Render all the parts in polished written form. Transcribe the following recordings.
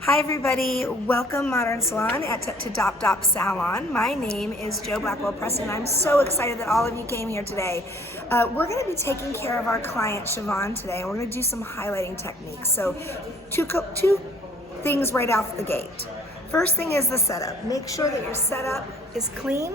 Hi everybody, welcome Modern Salon to Dop Dop Salon. My name is Jo Blackwell Preston. I'm so excited that all of you came here today. We're going to be taking care of our client Siobhan today, and we're going to do some highlighting techniques. So two things right off the gate. First thing is the setup. Make sure that your setup is clean.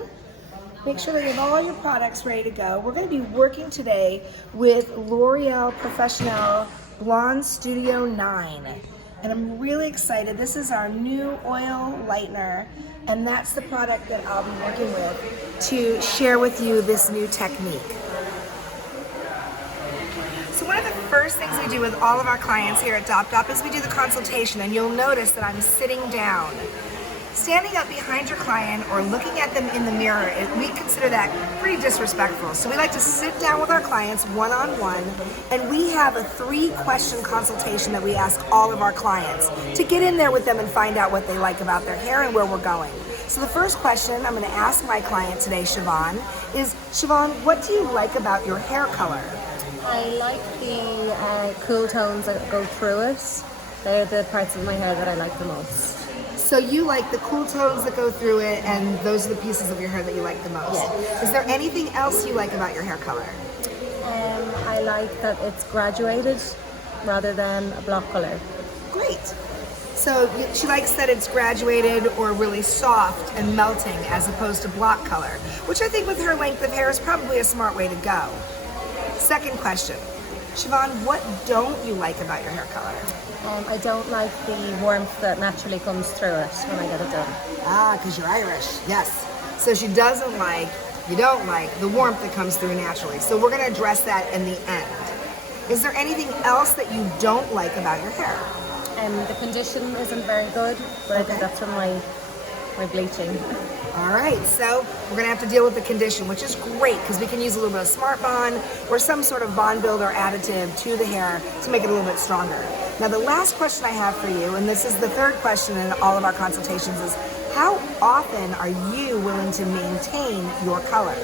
Make sure that you have all your products ready to go. We're going to be working today with L'Oreal Professionnel Blonde Studio 9. And I'm really excited. This is our new oil lightener, and that's the product that I'll be working with to share with you this new technique. So one of the first things we do with all of our clients here at Dop Dop is we do the consultation, and you'll notice that I'm sitting down. Standing up behind your client or looking at them in the mirror, we consider that pretty disrespectful. So we like to sit down with our clients one-on-one, and we have a 3-question consultation that we ask all of our clients to get in there with them and find out what they like about their hair and where we're going. So the first question I'm going to ask my client today, Siobhan, is, Siobhan, what do you like about your hair color? I like the cool tones that go through it. They're the parts of my hair that I like the most. So you like the cool tones that go through it, and those are the pieces of your hair that you like the most. Yeah. Is there anything else you like about your hair color? I like that it's graduated rather than a block color. Great. So she likes that it's graduated or really soft and melting as opposed to block color, which I think with her length of hair is probably a smart way to go. Second question. Siobhan, what don't you like about your hair color? I don't like the warmth that naturally comes through it when I get it done. Ah, because you're Irish, yes. So she doesn't like, you don't like, the warmth that comes through naturally. So we're going to address that in the end. Is there anything else that you don't like about your hair? The condition isn't very good, but I think that's from my bleaching. All right, so we're going to have to deal with the condition, which is great because we can use a little bit of Smart Bond or some sort of bond builder additive to the hair to make it a little bit stronger. Now, the last question I have for you, and this is the third question in all of our consultations, is how often are you willing to maintain your color?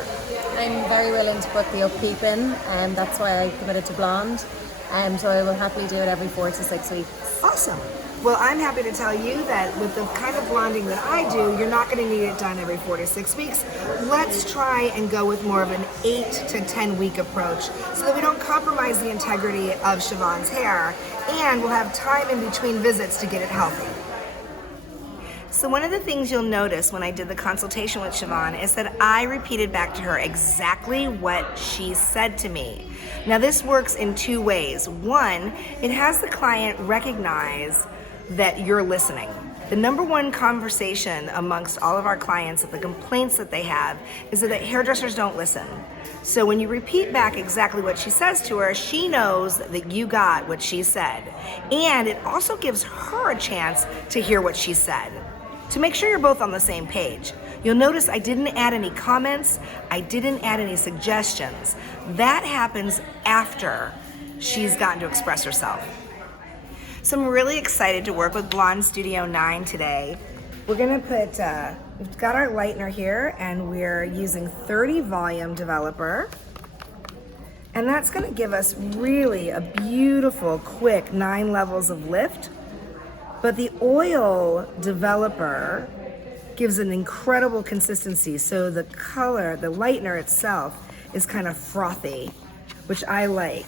I'm very willing to put the upkeep in, and that's why I committed to blonde. So I will happily do it every 4 to 6 weeks. Awesome. Well, I'm happy to tell you that with the kind of blonding that I do, you're not going to need it done every 4 to 6 weeks. Let's try and go with more of an 8 to 10 week approach so that we don't compromise the integrity of Siobhan's hair, and we'll have time in between visits to get it healthy. So one of the things you'll notice when I did the consultation with Siobhan is that I repeated back to her exactly what she said to me. Now this works in 2 ways. One, it has the client recognize that you're listening. The number one conversation amongst all of our clients, the complaints that they have, is that hairdressers don't listen. So when you repeat back exactly what she says to her, she knows that you got what she said. And it also gives her a chance to hear what she said, to make sure you're both on the same page. You'll notice I didn't add any comments, I didn't add any suggestions. That happens after she's gotten to express herself. So I'm really excited to work with Blonde Studio 9 today. We're gonna put, we've got our lightener here, and we're using 30 volume developer. And that's gonna give us really a beautiful, quick 9 levels of lift. But the oil developer gives an incredible consistency. So the color, the lightener itself is kind of frothy, which I like.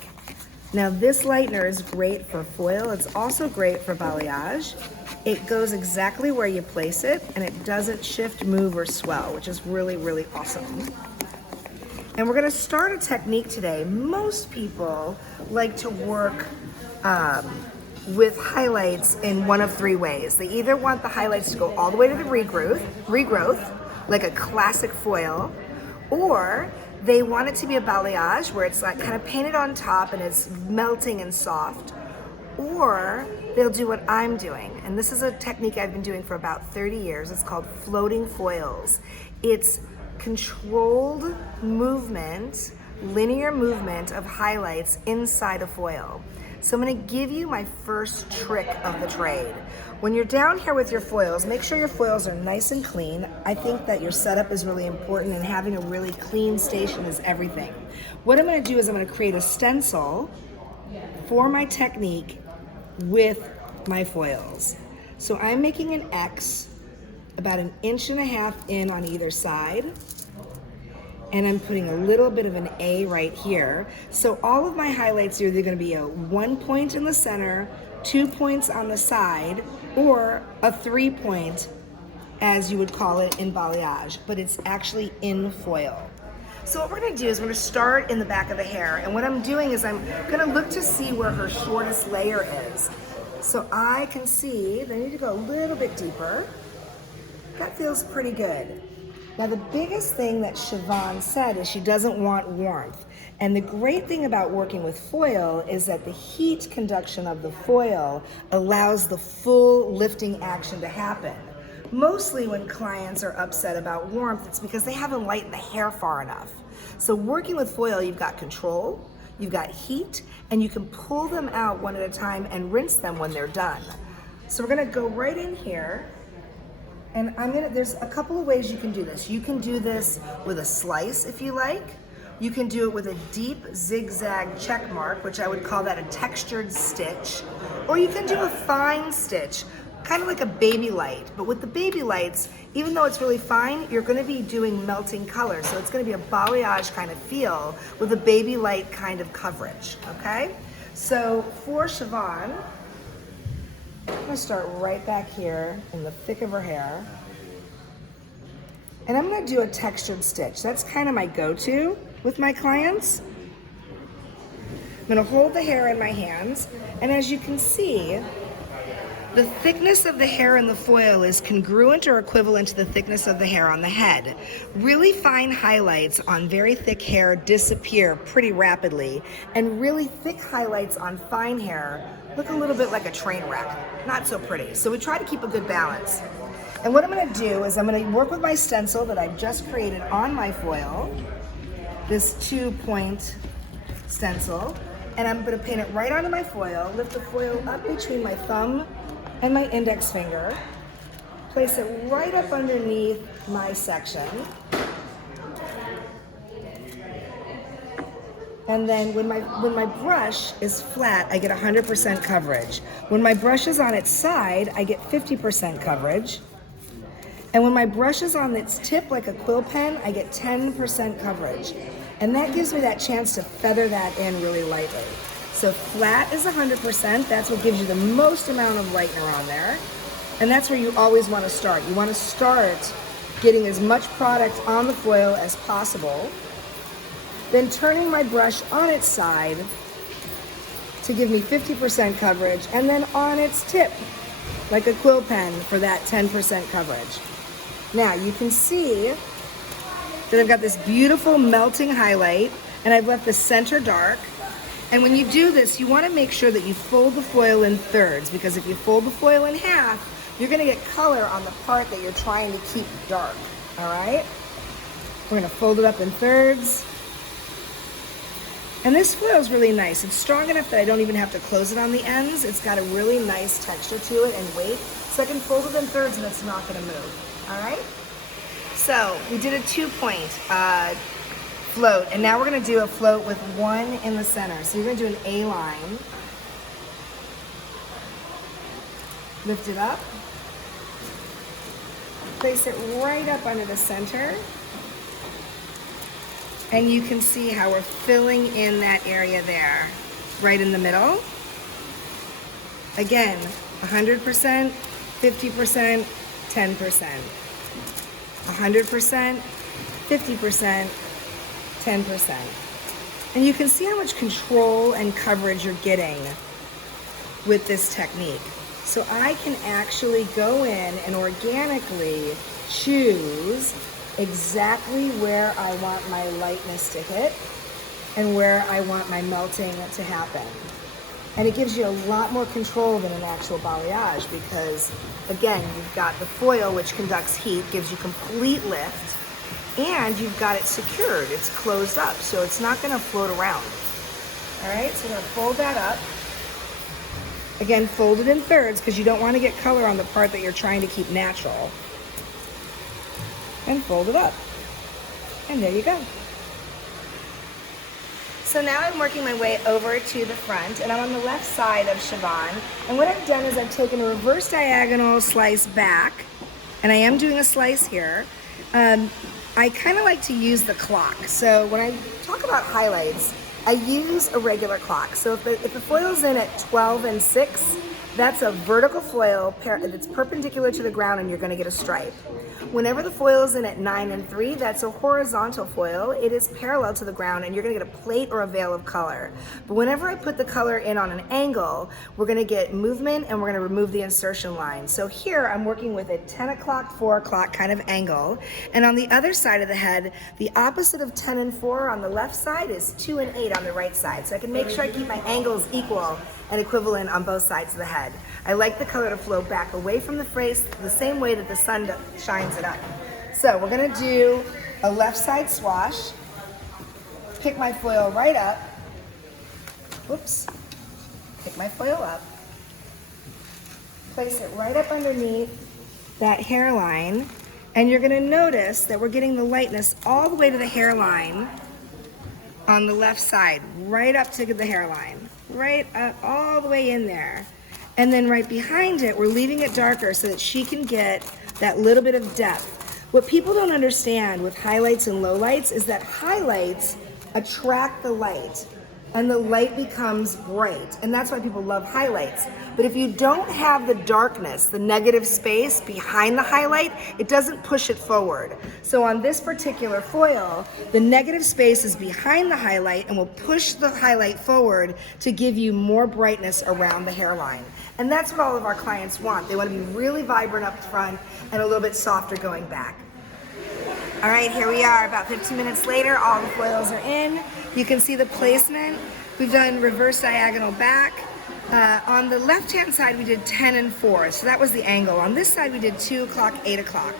Now this lightener is great for foil. It's also great for balayage. It goes exactly where you place it, and it doesn't shift, move, or swell, which is really, really awesome. And we're gonna start a technique today. Most people like to work with highlights in one of 3 ways. They either want the highlights to go all the way to the regrowth, like a classic foil, or they want it to be a balayage where it's like kind of painted on top and it's melting and soft, or they'll do what I'm doing. And this is a technique I've been doing for about 30 years. It's called floating foils. It's controlled movement, linear movement of highlights inside a foil. So I'm going to give you my first trick of the trade. When you're down here with your foils, make sure your foils are nice and clean. I think that your setup is really important, and having a really clean station is everything. What I'm going to do is I'm going to create a stencil for my technique with my foils. So I'm making an X about 1.5 inches in on either side. And I'm putting a little bit of an A right here. So all of my highlights are either gonna be a 1 point in the center, 2 points on the side, or a 3 point, as you would call it in balayage, but it's actually in foil. So what we're gonna do is we're gonna start in the back of the hair, and what I'm doing is I'm gonna look to see where her shortest layer is. So I can see, I need to go a little bit deeper. That feels pretty good. Now the biggest thing that Siobhan said is she doesn't want warmth. And the great thing about working with foil is that the heat conduction of the foil allows the full lifting action to happen. Mostly when clients are upset about warmth, it's because they haven't lightened the hair far enough. So working with foil, you've got control, you've got heat, and you can pull them out one at a time and rinse them when they're done. So we're gonna go right in here. And there's a couple of ways you can do this. You can do this with a slice if you like. You can do it with a deep zigzag check mark, which I would call that a textured stitch. Or you can do a fine stitch, kind of like a baby light. But with the baby lights, even though it's really fine, you're gonna be doing melting color. So it's gonna be a balayage kind of feel with a baby light kind of coverage, okay? So for Siobhan, I'm gonna start right back here in the thick of her hair. And I'm gonna do a textured stitch. That's kind of my go-to with my clients. I'm gonna hold the hair in my hands, and as you can see, the thickness of the hair in the foil is congruent or equivalent to the thickness of the hair on the head. Really fine highlights on very thick hair disappear pretty rapidly, and really thick highlights on fine hair look a little bit like a train wreck. Not so pretty. So we try to keep a good balance. And what I'm gonna do is I'm gonna work with my stencil that I've just created on my foil, this 2-point stencil, and I'm gonna paint it right onto my foil, lift the foil up between my thumb and my index finger, place it right up underneath my section. And then when my brush is flat, I get 100% coverage. When my brush is on its side, I get 50% coverage. And when my brush is on its tip like a quill pen, I get 10% coverage. And that gives me that chance to feather that in really lightly. So flat is 100%, that's what gives you the most amount of lightener on there. And that's where you always want to start. You want to start getting as much product on the foil as possible, then turning my brush on its side to give me 50% coverage, and then on its tip, like a quill pen for that 10% coverage. Now you can see that I've got this beautiful melting highlight, and I've left the center dark. And when you do this, you want to make sure that you fold the foil in thirds, because if you fold the foil in half, you're going to get color on the part that you're trying to keep dark, all right? We're going to fold it up in thirds. And this foil is really nice. It's strong enough that I don't even have to close it on the ends. It's got a really nice texture to it and weight, so I can fold it in thirds and it's not going to move, all right? So we did a 2-point float, and now we're going to do a float with 1 in the center. So you're going to do an A line, lift it up, place it right up under the center, and you can see how we're filling in that area there, right in the middle. Again, 100%, 50%, 10%. 100%, 50%, 10%. And you can see how much control and coverage you're getting with this technique. So I can actually go in and organically choose exactly where I want my lightness to hit and where I want my melting to happen. And it gives you a lot more control than an actual balayage, because again, you've got the foil, which conducts heat, gives you complete lift, and you've got it secured. It's closed up, so it's not gonna float around. All right, so we're gonna fold that up. Again, fold it in thirds, because you don't wanna get color on the part that you're trying to keep natural. And fold it up. And there you go. So now I'm working my way over to the front, and I'm on the left side of Siobhan. And what I've done is I've taken a reverse diagonal slice back, and I am doing a slice here. I kind of like to use the clock. So when I talk about highlights, I use a regular clock. So if the foil's in at 12 and 6, that's a vertical foil that's perpendicular to the ground, and you're going to get a stripe. Whenever the foil is in at 9 and 3, that's a horizontal foil. It is parallel to the ground, and you're going to get a plate or a veil of color. But whenever I put the color in on an angle, we're going to get movement, and we're going to remove the insertion line. So here I'm working with a 10 o'clock, 4 o'clock kind of angle. And on the other side of the head, the opposite of 10 and 4 on the left side is 2 and 8 on the right side. So I can make sure I keep my angles equal and equivalent on both sides of the head. I like the color to flow back away from the face the same way that the sun shines it up. So we're gonna do a left side swash, pick my foil right up, whoops, pick my foil up, place it right up underneath that hairline, and you're gonna notice that we're getting the lightness all the way to the hairline on the left side, right up to the hairline. Right up all the way in there. And then right behind it, we're leaving it darker so that she can get that little bit of depth. What people don't understand with highlights and lowlights is that highlights attract the light, and the light becomes bright. And that's why people love highlights. But if you don't have the darkness, the negative space behind the highlight, it doesn't push it forward. So on this particular foil, the negative space is behind the highlight and will push the highlight forward to give you more brightness around the hairline. And that's what all of our clients want. They want to be really vibrant up front and a little bit softer going back. All right, here we are, about 15 minutes later, all the foils are in. You can see the placement. We've done reverse diagonal back. On the left-hand side, we did 10 and 4, so that was the angle. On this side, we did 2 o'clock, 8 o'clock.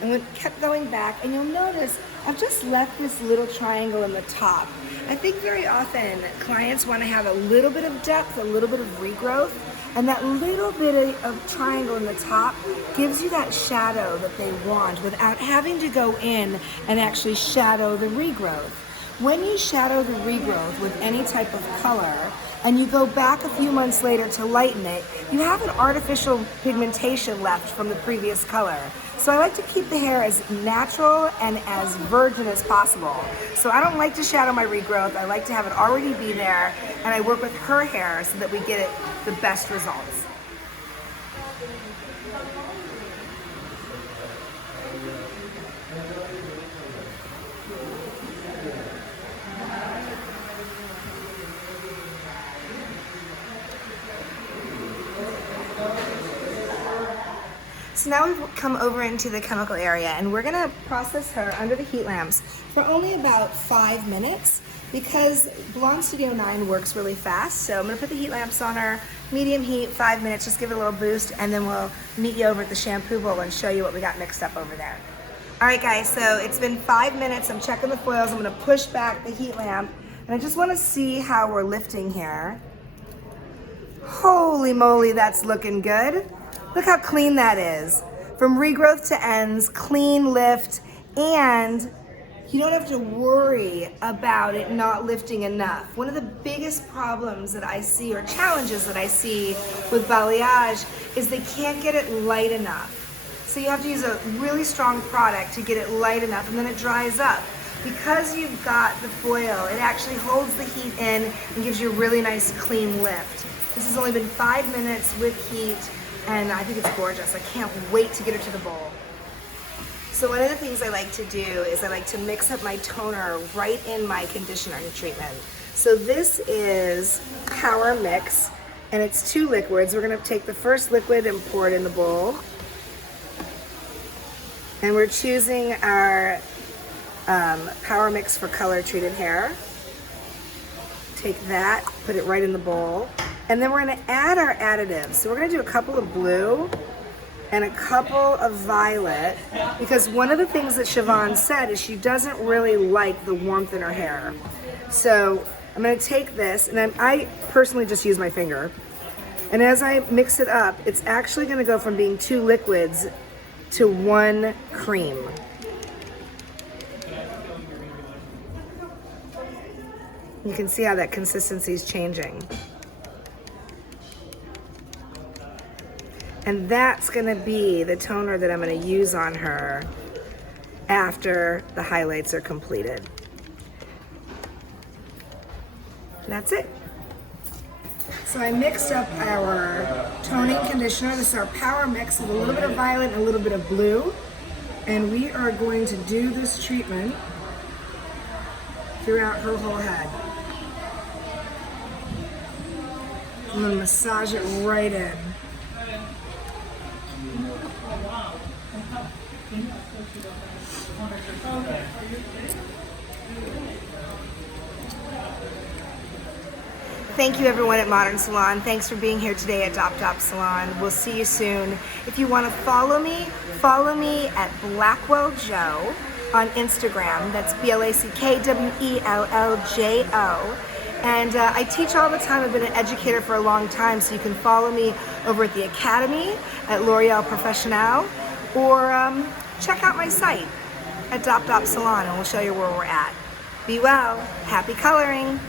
And we kept going back, and you'll notice I've just left this little triangle in the top. I think very often clients want to have a little bit of depth, a little bit of regrowth, and that little bit of triangle in the top gives you that shadow that they want without having to go in and actually shadow the regrowth. When you shadow the regrowth with any type of color, and you go back a few months later to lighten it, you have an artificial pigmentation left from the previous color. So I like to keep the hair as natural and as virgin as possible. So I don't like to shadow my regrowth. I like to have it already be there, and I work with her hair so that we get it the best results. So now we've come over into the chemical area, and we're gonna process her under the heat lamps for only about 5 minutes because Blonde Studio 9 works really fast. So I'm gonna put the heat lamps on her, medium heat, 5 minutes, just give it a little boost, and then we'll meet you over at the shampoo bowl and show you what we got mixed up over there. All right guys, so it's been 5 minutes. I'm checking the foils. I'm gonna push back the heat lamp, and I just wanna see how we're lifting here. Holy moly, that's looking good. Look how clean that is. From regrowth to ends, clean lift, and you don't have to worry about it not lifting enough. One of the biggest problems that I see, or challenges that I see with balayage, is they can't get it light enough. So you have to use a really strong product to get it light enough, and then it dries up. Because you've got the foil, it actually holds the heat in and gives you a really nice clean lift. This has only been 5 minutes with heat, and I think it's gorgeous. I can't wait to get her to the bowl. So one of the things I like to do is I like to mix up my toner right in my conditioning treatment. So this is Power Mix, and it's 2 liquids. We're gonna take the first liquid and pour it in the bowl. And we're choosing our Power Mix for color treated hair. Take that, put it right in the bowl. And then we're gonna add our additives. So we're gonna do a couple of blue and a couple of violet, because one of the things that Siobhan said is she doesn't really like the warmth in her hair. So I'm gonna take this, and I personally just use my finger. And as I mix it up, it's actually gonna go from being 2 liquids to 1 cream. You can see how that consistency is changing. And that's gonna be the toner that I'm gonna use on her after the highlights are completed. And that's it. So I mixed up our toning conditioner. This is our power mix with a little bit of violet and a little bit of blue. And we are going to do this treatment throughout her whole head. I'm gonna massage it right in. Thank you everyone at Modern Salon. Thanks for being here today at Dop Dop Salon. We'll see you soon. If you want to follow me at Blackwell Joe on Instagram. That's BLACKWELLJO. And I teach all the time. I've been an educator for a long time, so you can follow me over at the Academy at L'Oreal Professionnel, or check out my site at Dop Dop Salon and we'll show you where we're at. Be well, happy coloring.